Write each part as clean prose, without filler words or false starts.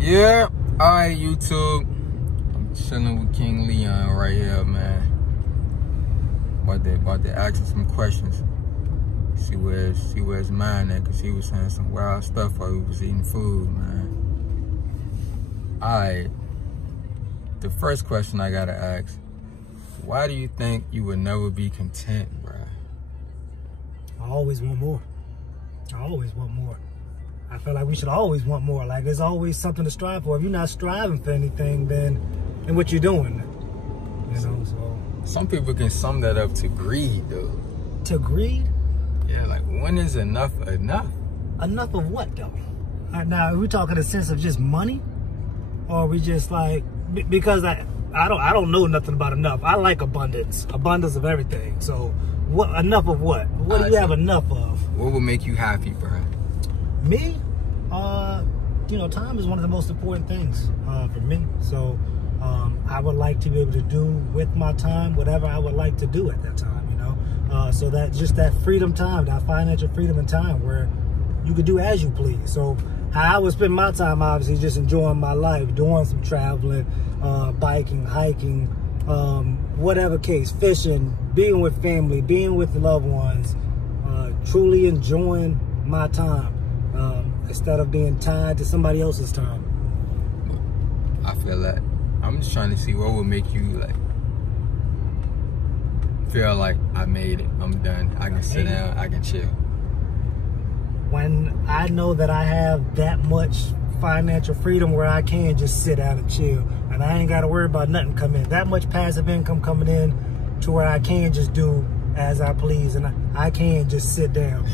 Yeah, alright YouTube. I'm chilling with King Leon right here, man. About to ask him some questions. See where his mind at, cause he was saying some wild stuff while he was eating food, man. Alright. The first question I gotta ask, why do you think you would never be content, bruh? I always want more. I always want more. I feel like we should always want more. Like, there's always something to strive for. If you're not striving for anything, then what you're doing, you know. So some people can sum that up to greed, though. To greed? Yeah, like, when is enough enough? Enough of what, though? Now, are we talking in the sense of just money, or are we just like, because I don't know nothing about enough. I like abundance of everything. So, what enough of what? What do you have enough of? What would make you happy, bro? Me, you know, time is one of the most important things for me. So I would like to be able to do with my time whatever I would like to do at that time, you know. So that just that freedom time, that financial freedom and time where you could do as you please. So how I would spend my time, obviously, just enjoying my life, doing some traveling, biking, hiking, whatever case, fishing, being with family, being with loved ones, truly enjoying my time. Instead of being tied to somebody else's time. I feel that. I'm just trying to see what would make you like feel like I made it, I'm done, I can sit down, I can chill. When I know that I have that much financial freedom where I can just sit down and chill, and I ain't got to worry about nothing coming in. That much passive income coming in to where I can just do as I please, and I can just sit down.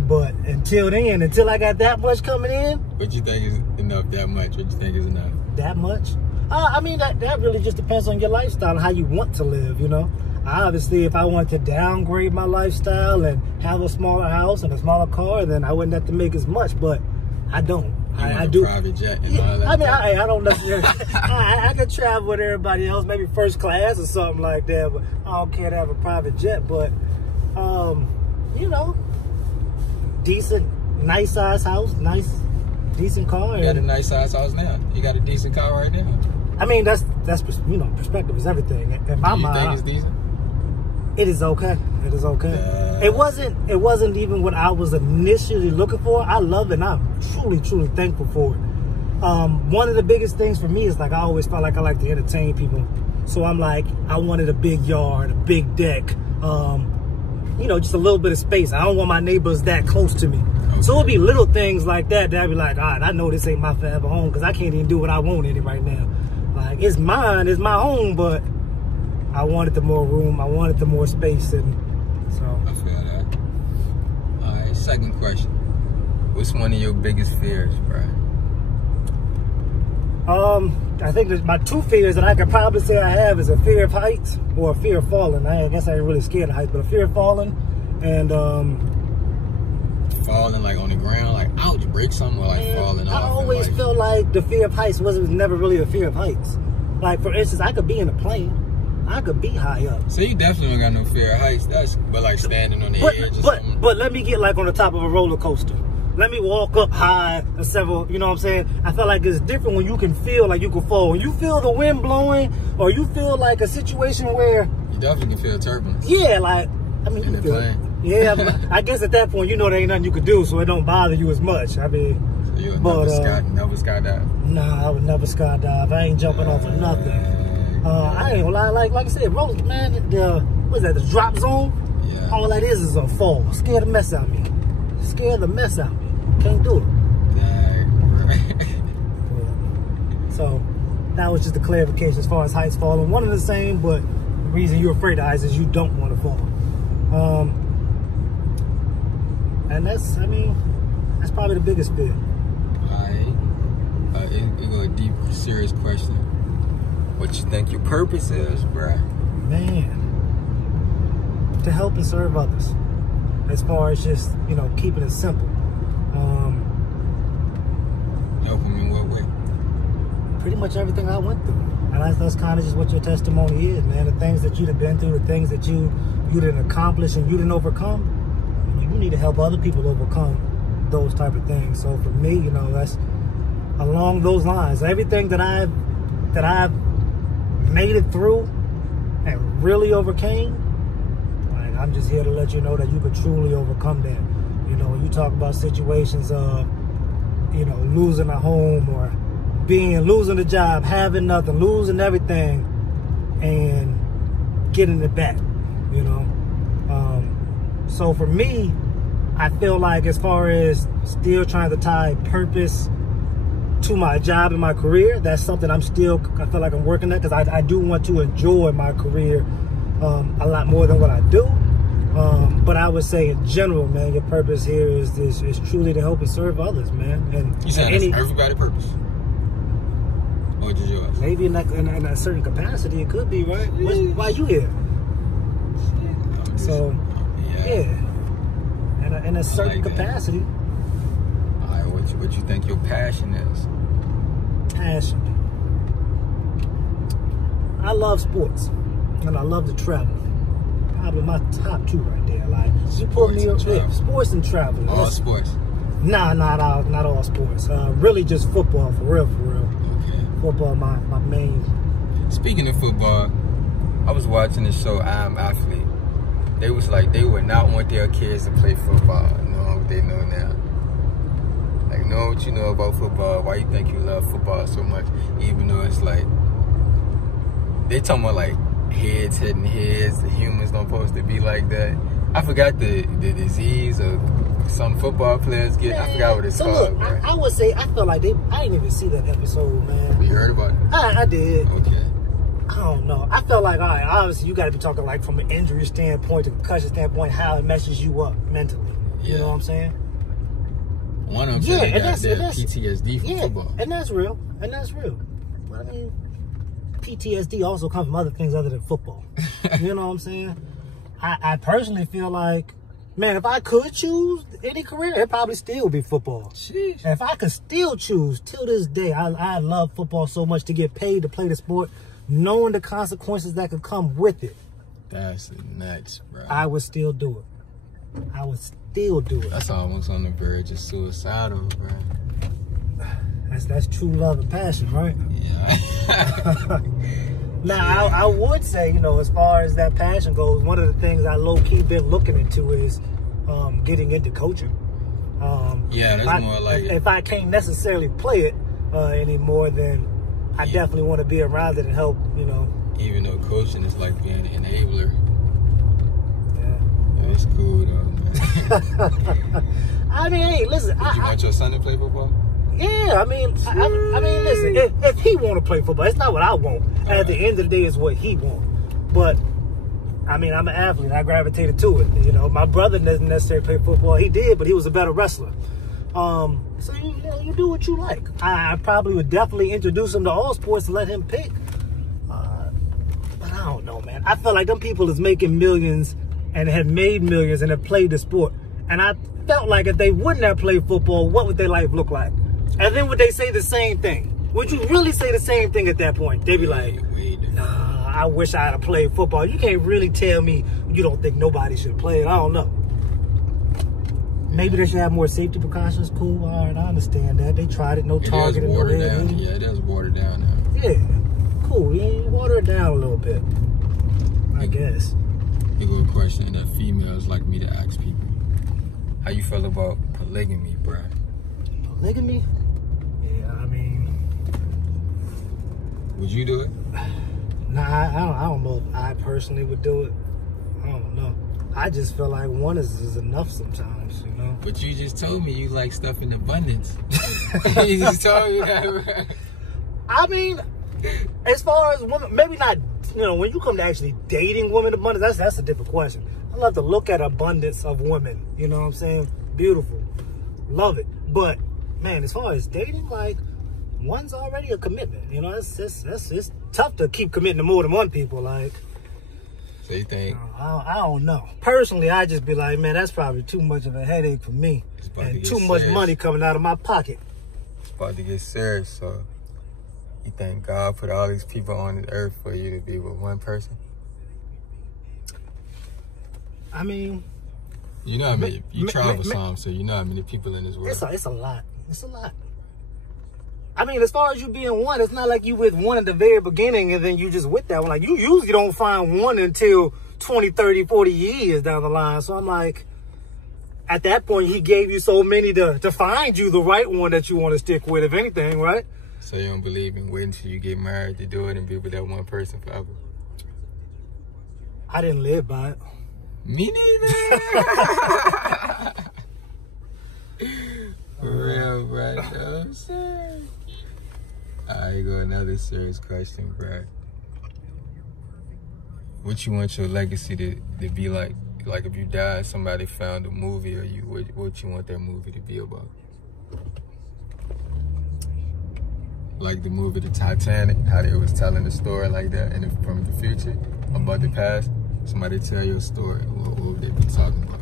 But until then, until I got that much coming in. What you think is enough, that much? What you think is enough? That much? I mean, that really just depends on your lifestyle and how you want to live, you know? Obviously, if I wanted to downgrade my lifestyle and have a smaller house and a smaller car, then I wouldn't have to make as much, but I don't. I do. Private jet and all that. I mean, I don't necessarily. I could travel with everybody else, maybe first class or something like that, but I don't care to have a private jet. But, you know, decent, nice size house, decent car. You got a nice size house now. You got a decent car right now. I mean, that's you know, perspective is everything. In my mind, you think it's decent? It is okay. It is okay. It wasn't even what I was initially looking for. I love it, and I'm truly thankful for it. One of the biggest things for me is, like, I always felt like I like to entertain people. So I'm like, I wanted a big yard, a big deck, you know, just a little bit of space. I don't want my neighbors that close to me. Okay. So it'll be little things like that I'd be like, all right, I know this ain't my forever home because I can't even do what I want in it right now. Like, it's mine, it's my home, but I wanted the more room, I wanted the more space, and so. I feel that. All right, second question. What's one of your biggest fears, bro? I think that my two fears that I could probably say I have is a fear of heights or a fear of falling. I guess I ain't really scared of heights, but a fear of falling and falling like on the ground, like ouch, break something, or like falling off. I always felt like the fear of heights was never really a fear of heights. Like, for instance, I could be in a plane. I could be high up. So you definitely don't got no fear of heights. But like standing on the edge or something. But let me get like on the top of a roller coaster. Let me walk up high several, you know what I'm saying? I feel like it's different when you can feel like you can fall. When you feel the wind blowing, or you feel like a situation where you definitely can feel turbulence. Yeah, like, I mean, in you the plane. Yeah, I guess at that point, you know there ain't nothing you could do, so it don't bother you as much. I mean, so you would never skydive? Nah, I would never skydive. I ain't jumping off of nothing. I ain't gonna lie, like I said, man, what's that, the drop zone? Yeah. All that is a fall. Scare the mess out of me. Scare the mess out of me. Can't do it. Right. So, that was just a clarification as far as heights falling. One and the same, but the reason you're afraid of heights is you don't want to fall. And that's, I mean, that's probably the biggest fear. Alright. It go a deep, serious question. What you think your purpose is, bruh? Man, to help and serve others. As far as just, you know, keeping it simple. Help them in what way? Pretty much everything I went through. And that's kind of just what your testimony is, man. The things that you've been through, the things that you didn't accomplish and you didn't overcome. You need to help other people overcome those type of things. So for me, you know, along those lines. Everything that I've made it through and really overcame, like, I'm just here to let you know that you could truly overcome that. You know, when you talk about situations of, you know, losing a home or losing a job, having nothing, losing everything, and getting it back, you know. So for me, I feel like as far as still trying to tie purpose to my job and my career, that's something I feel like I'm working at, because I do want to enjoy my career a lot more than what I do. But I would say in general, man, your purpose here is truly to help and serve others, man. And you saying that's everybody's purpose? Or just yours? Maybe in a certain capacity, it could be, right? Why you here? So, yeah. In a certain like capacity. All right, what you think your passion is? Passion. I love sports, and I love to travel. Probably my top two right there. Like, you put me up there, sports and travel. All sports? Nah, not all sports. Really just football, for real. Okay. Football, my main. Speaking of football, I was watching the show I Am Athlete. They was like, they would not want their kids to play football, knowing what they know now. Like, know what you know about football, why you think you love football so much, even though it's like, they talking about like heads hitting heads, the humans don't supposed to be like that. I forgot the disease of some football players get. Man, I forgot what it's called. Look, I would say, I feel like I didn't even see that episode, man. You heard about it? I did. Okay. I don't know. I felt like, all right, obviously you got to be talking like from an injury standpoint, a concussion standpoint, how it messes you up mentally. Yeah. You know what I'm saying? One of them said they got PTSD from football. And that's real. But I mean, PTSD also comes from other things other than football. You know what I'm saying? I personally feel like, man, if I could choose any career, it'd probably still be football. Jeez. And if I could still choose, till this day, I love football so much, to get paid to play the sport, knowing the consequences that could come with it. That's nuts, bro. I would still do it. That's almost on the verge of suicidal, bro. That's true love and passion, right? Yeah. Now, I would say, you know, as far as that passion goes, one of the things I low-key been looking into is getting into coaching. Yeah, that's more like if I can't necessarily play it anymore, then I definitely want to be around it and help, you know. Even though coaching is like being an enabler. Yeah. That's cool, though, man. I mean, hey, listen. Would you want your son to play football? Yeah, I mean, listen, if he want to play football, it's not what I want. At the end of the day, it's what he want. But, I mean, I'm an athlete. I gravitated to it. You know, my brother doesn't necessarily play football. He did, but he was a better wrestler. So, you do what you like. I probably would definitely introduce him to all sports and let him pick. But I don't know, man. I feel like them people is making millions and have made millions and have played the sport. And I felt like if they wouldn't have played football, what would their life look like? And then would they say the same thing? Would you really say the same thing at that point? They'd be like, nah, I wish I had played football. You can't really tell me you don't think nobody should play it. I don't know. Maybe they should have more safety precautions. Cool, all right, I understand that. They tried it, no targeting, no head. Yeah, it does water down now. Yeah, cool. Yeah, water it down a little bit, I guess. Here go a question that females like me to ask people. How you feel about polygamy, bruh? Polygamy? Yeah, I mean... Would you do it? Nah, I don't know if I personally would do it. I don't know. I just feel like one is enough sometimes, you know? But you just told me you like stuff in abundance. You just told me that, bruh. I mean, as far as women, maybe not, you know, when you come to actually dating women abundance, that's a different question. I love to look at abundance of women, you know what I'm saying? Beautiful. Love it. But, man, as far as dating, like, one's already a commitment, you know? It's tough to keep committing to more than one people, like. So you think? I don't know. Personally, I just be like, man, that's probably too much of a headache for me. And too much money coming out of my pocket. It's about to get serious, so you think God put all these people on this earth for you to be with one person? I mean... You know how many, you travel some, so you know how many people in this world. It's a lot. It's a lot. I mean, as far as you being one, it's not like you with one at the very beginning and then you just with that one. Like, you usually don't find one until 20, 30, 40 years down the line. So I'm like, at that point, he gave you so many to find you the right one that you want to stick with, if anything, right? So you don't believe in waiting till you get married to do it and be with that one person forever? I didn't live by it. Me neither. For real, bro. You know what I'm saying? Alright, go another serious question, bro. What you want your legacy to be like? Like if you died, somebody found a movie or you, what you want that movie to be about? Like the movie The Titanic, how they was telling the story like that, and from the future about the past. Somebody tell your story. What would they be talking about?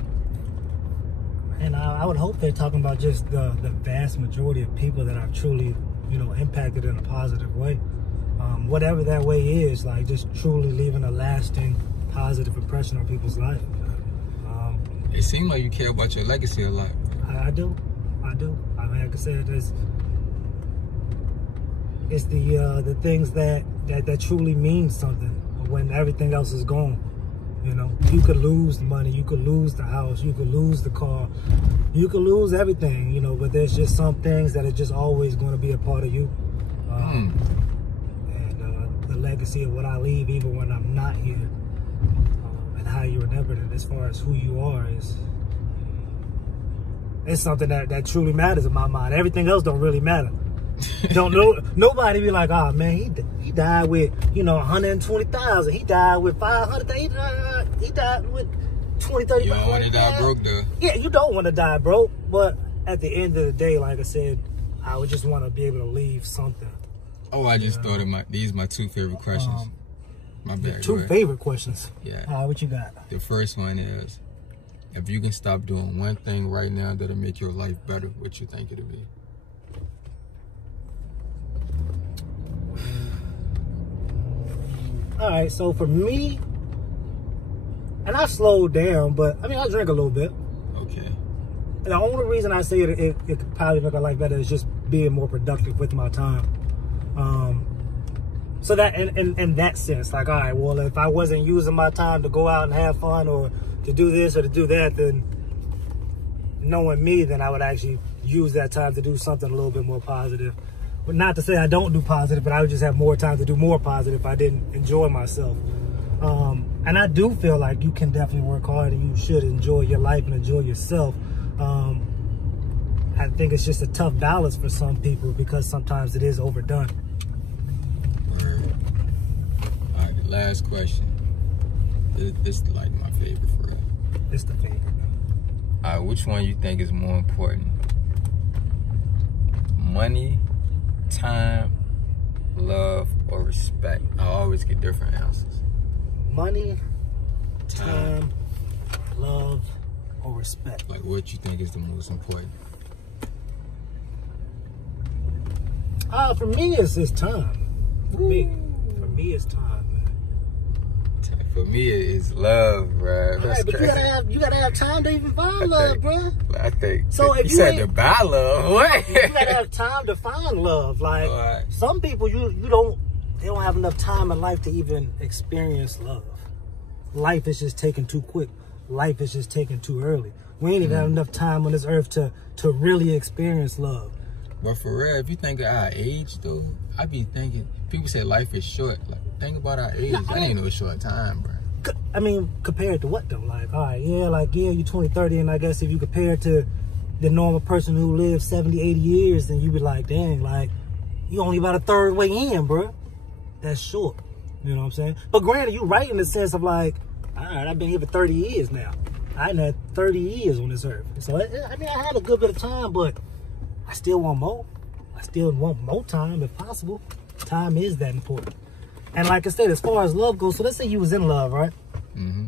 And I would hope they're talking about just the vast majority of people that I've truly, you know, impacted in a positive way. Whatever that way is, like just truly leaving a lasting positive impression on people's life. It seems like you care about your legacy a lot. I do. I mean, like I said, it's the things that truly mean something when everything else is gone. You know, you could lose the money, you could lose the house, you could lose the car, you could lose everything, you know, but there's just some things that are just always going to be a part of you. And the legacy of what I leave, even when I'm not here, and how you remember it as far as who you are it's something that truly matters in my mind. Everything else don't really matter. Don't know. Nobody be like, oh man, he died with, you know, 120,000. He died with 500,000. He died with 20, 30. You don't want to die broke, though. Yeah, you don't want to die broke. But at the end of the day, like I said, I would just want to be able to leave something. Oh, I just thought of these are my two favorite questions. My bad. Two favorite questions. Yeah. All right, what you got? The first one is, if you can stop doing one thing right now that'll make your life better, what you think it'll be? All right, so for me, and I slowed down, but I mean, I drink a little bit. Okay. And the only reason I say it could probably make my life better is just being more productive with my time. So that in that sense, like, all right, well, if I wasn't using my time to go out and have fun or to do this or to do that, then knowing me, then I would actually use that time to do something a little bit more positive. But not to say I don't do positive, but I would just have more time to do more positive if I didn't enjoy myself. And I do feel like you can definitely work hard and you should enjoy your life and enjoy yourself. I think it's just a tough balance for some people because sometimes it is overdone. All right, the last question. This is like my favorite for real. It's the favorite. All right, which one you think is more important? Money, time, love, or respect? I always get different answers. Money, time, love, or respect. Like, what you think is the most important? For me, it's time. For me, it's time, man. For me, it's love, bro. All right, but you gotta have time to even find love, bro. I think. So if you said to buy love, what? You gotta have time to find love. Like some people, they don't have enough time in life to even experience love. Life is just taking too quick. Life is just taking too early. We ain't even have enough time on this earth to really experience love. But for real, if you think of our age, though, I be thinking, people say life is short. Like, think about our age. That ain't no short time, bro. I mean, compared to what, though? Like, all right, you're 20, 30, and I guess if you compare it to the normal person who lives 70, 80 years, then you be like, dang, like, you only about a third way in, bro. That's short. You know what I'm saying? But granted, you right in the sense of like, all right, I've been here for 30 years now. I done had 30 years on this earth. So, I mean, I had a good bit of time, but I still want more. I still want more time if possible. Time is that important. And like I said, as far as love goes, so let's say you was in love, right? Mm-hmm.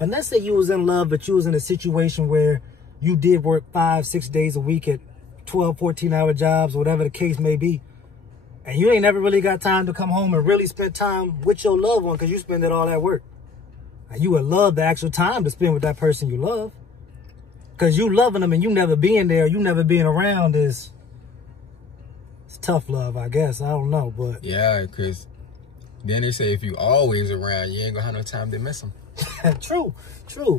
And let's say you was in love, but you was in a situation where you did work 5, 6 days a week at 12, 14-hour jobs, whatever the case may be. And you ain't never really got time to come home and really spend time with your loved one because you spend it all at work. And you would love the actual time to spend with that person you love. Because you loving them and you never being there, you never being around is it's tough love, I guess. I don't know, but yeah, because then they say if you always around, you ain't gonna have no time to miss them. True.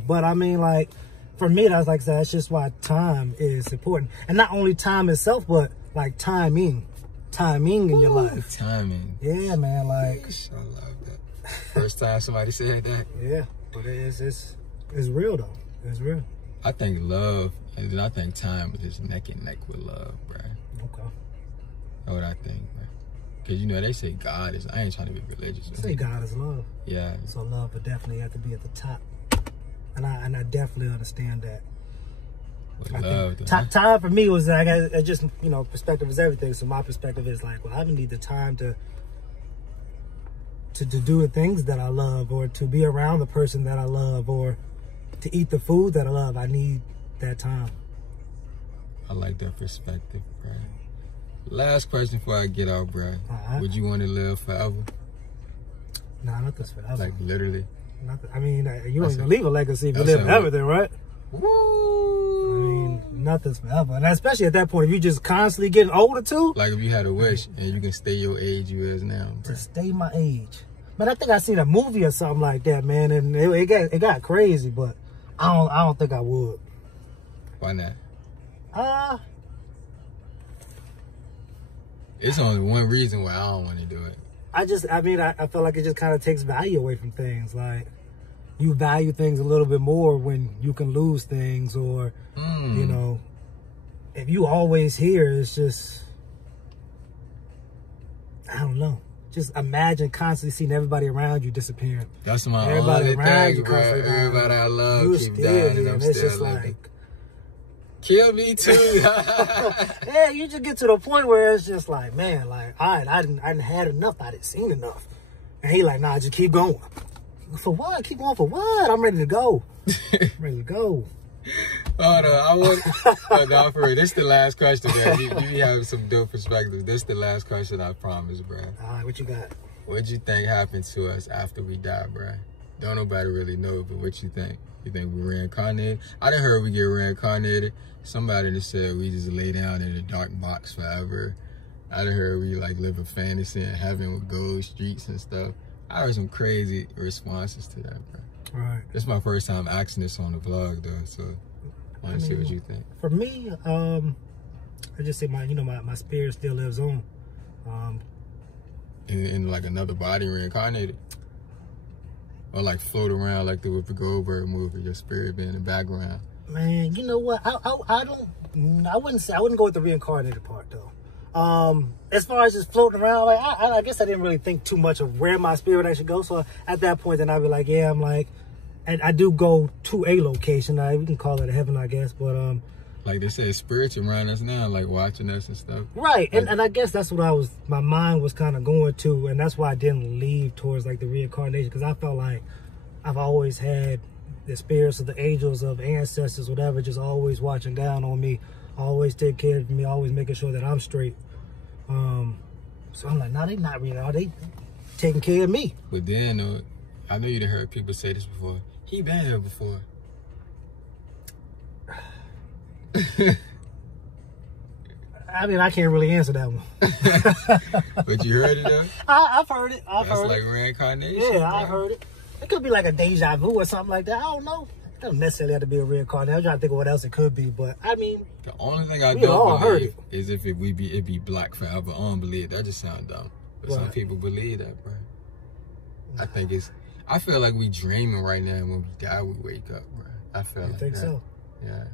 But I mean, like, for me, that's like that's just why time is important, and not only time itself, but like timing in your life. Timing. Yeah, man. Like, I love that. First time somebody said that. Yeah, but it's real though. It's real. I think love, and then I think time is just neck and neck with love, bro. Okay. That's what I think, bro. Because, you know, they say God is, I ain't trying to be religious. They say God is love. Yeah. So love would definitely have to be at the top. And I definitely understand that. With love, time for me was like, I just, you know, perspective is everything. So my perspective is like, well, I don't need the time to do the things that I love, or to be around the person that I love, or to eat the food that I love. I need that time. I like that perspective, bro. Last question before I get out, bro. Would you want to live forever? Nah, nothing's forever. Like, literally? Nothing. I mean, you don't even leave a legacy if you live forever, then, right? Woo! I mean, nothing's forever. And especially at that point, if you just constantly getting older, too. Like, if you had a wish and you can stay your age you is now, bro. To stay my age. Man, I think I seen a movie or something like that, man, and it got crazy, but I don't think I would. Why not? It's only one reason why I don't want to do it. I feel like it just kind of takes value away from things. Like, you value things a little bit more when you can lose things, or, you know, if you always here, it's just, I don't know. Just imagine constantly seeing everybody around you disappearing. That's my everybody only around thing, you, bro. Everybody I love you keep still dying, here, and I'm it's still just living. like, kill me too. yeah, you just get to the point where it's just like, man, like, all right, I didn't had enough, I didn't seen enough, and he like, nah, just keep going. For what? Keep going for what? I'm ready to go. I'm ready to go. Hold on, no, for real. This is the last question, man. You have some dope perspectives. This is the last question, I promise, bro. All right, what you got? What you think happened to us after we die, bro? Don't nobody really know, but what you think? You think we reincarnated? I done heard we get reincarnated. Somebody just said we just lay down in a dark box forever. I done heard we like live a fantasy in heaven with gold streets and stuff. I heard some crazy responses to that, bro. Right. This is my first time asking this on the vlog, though, so I want to see what you think. For me, I just say my spirit still lives on. In like another body reincarnated? Or like float around like the Whoopi Goldberg movie, your spirit being in the background? Man, you know what? I wouldn't go with the reincarnated part, though. As far as just floating around, like I guess I didn't really think too much of where my spirit actually goes. So at that point, then I'd be like, yeah, I'm like, and I do go to a location. We can call it a heaven, I guess. But like they say, spirits around us now, like watching us and stuff. Right, like, and I guess that's what my mind was kind of going to, and that's why I didn't leave towards like the reincarnation, because I felt like I've always had the spirits of the angels of ancestors, whatever, just always watching down on me, always take care of me, always making sure that I'm straight. So I'm like, nah, they not really, are they taking care of me? But then, I know you've heard people say this before. He been here before. I mean, I can't really answer that one. But you heard it though? I've heard it. That's like reincarnation. Yeah, I heard it. It could be like a deja vu or something like that. I don't know. It doesn't necessarily have to be a reincarnation. I'm trying to think of what else it could be, but I mean, the only thing I don't believe is if it be black forever. I don't believe that. Just sound dumb. But some people believe that, bro. I think I feel like we dreaming right now, and when we die, we wake up, bro. I feel like that. You think so? Yeah.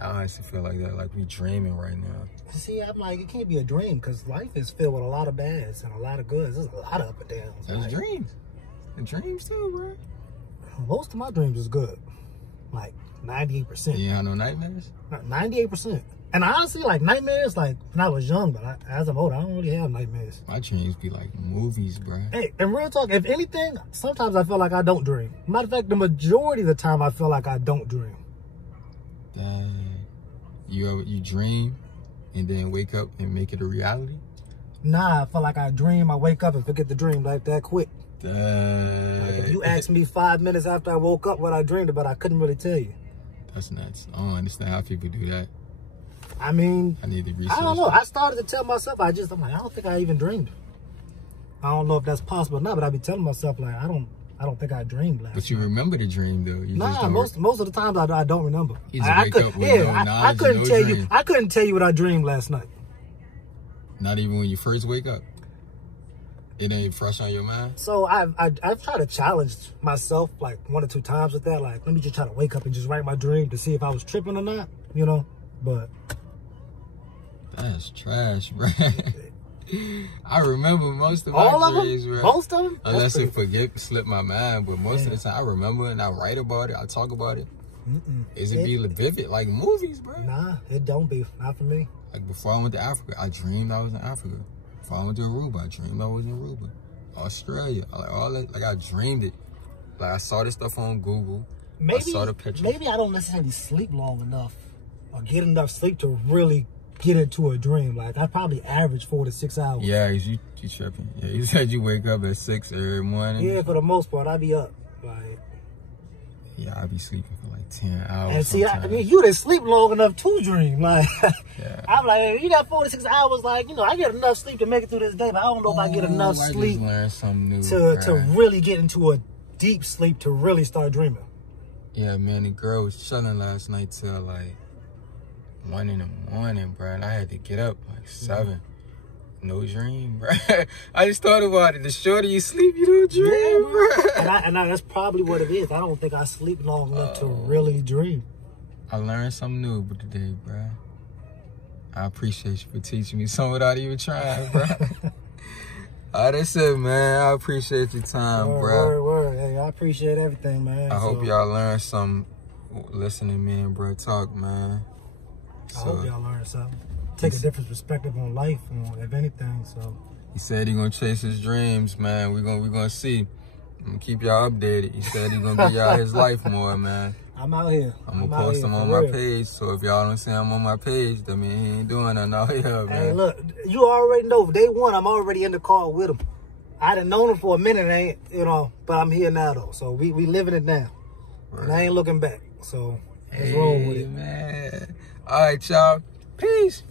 I honestly feel like that, like we dreaming right now. See, I'm like, it can't be a dream, because life is filled with a lot of bads and a lot of goods. There's a lot of up and downs. That's dreams. And dreams too, bro. Most of my dreams is good. Like 98%. You have no nightmares? 98%. And honestly, like nightmares, like when I was young, but as I'm older, I don't really have nightmares. My dreams be like movies, bro. Hey, and real talk, if anything, sometimes I feel like I don't dream. Matter of fact, the majority of the time I feel like I don't dream. You dream and then wake up and make it a reality? Nah, I feel like I dream, I wake up and forget the dream like that quick. Like if you asked me 5 minutes after I woke up what I dreamed about, I couldn't really tell you. That's nuts. I don't understand how people do that. I mean, I need to research. I don't know. I started to tell myself, I'm like, I don't think I even dreamed. I don't know if that's possible or not, but I be telling myself, like, I don't think I dreamed last night. But you remember the dream, though. You nah, most of the times I don't remember. You just wake up with no knowledge, I couldn't no tell dream. you. I couldn't tell you what I dreamed last night. Not even when you first wake up? It ain't fresh on your mind? So I've tried to challenge myself like 1 or 2 times with that. Like, let me just try to wake up and just write my dream to see if I was tripping or not, you know? But that's trash, bro. I remember most of all my of dreams, them? bro. Most of them? Unless it slip my mind, but most of the time I remember and I write about it, I talk about it. Is it be vivid like movies, bro? Nah, it don't be. Not for me. Like before I went to Africa, I dreamed I was in Africa. Before I went to Aruba, I dreamed I was in Aruba. Australia, like all that, like I dreamed it. Like I saw this stuff on Google. I saw the pictures. Maybe I don't necessarily sleep long enough or get enough sleep to really get into a dream. Like I probably average 4 to 6 hours. Yeah, you tripping. Yeah, you said you wake up at 6 every morning. Yeah, for the most part, I be up. Like, yeah, I be sleeping for like 10 hours. And see, I mean, you didn't sleep long enough to dream. Like, yeah. I'm like, you got 4 to 6 hours. Like, you know, I get enough sleep to make it through this day, but I don't know if I get enough sleep to really get into a deep sleep to really start dreaming. Yeah, man, the girl was chilling last night till like 1 in the morning, bro, and I had to get up like 7. No dream, bro. I just thought about it. The shorter you sleep, you don't dream, bro. And that's probably what it is. I don't think I sleep long enough to really dream. I learned something new today, bro. I appreciate you for teaching me something without even trying, bro. All that's it, man. I appreciate your time, bro. Word. Hey, I appreciate everything, man. I hope y'all learned something listening to me and bro talk, man. I hope y'all learned something. Take a different perspective on life, if anything. So he said he gonna chase his dreams, man. We gonna see. I'm gonna keep y'all updated. He said he gonna give y'all his life more, man. I'm out here. I'm gonna post him on my page. So if y'all don't see him on my page, that mean he ain't doing nothing out here, man. Hey, look, you already know. Day 1, I'm already in the car with him. I done known him for a minute, but I'm here now though. So we living it now, and I ain't looking back. So let's roll with it, man. All right, y'all. Peace.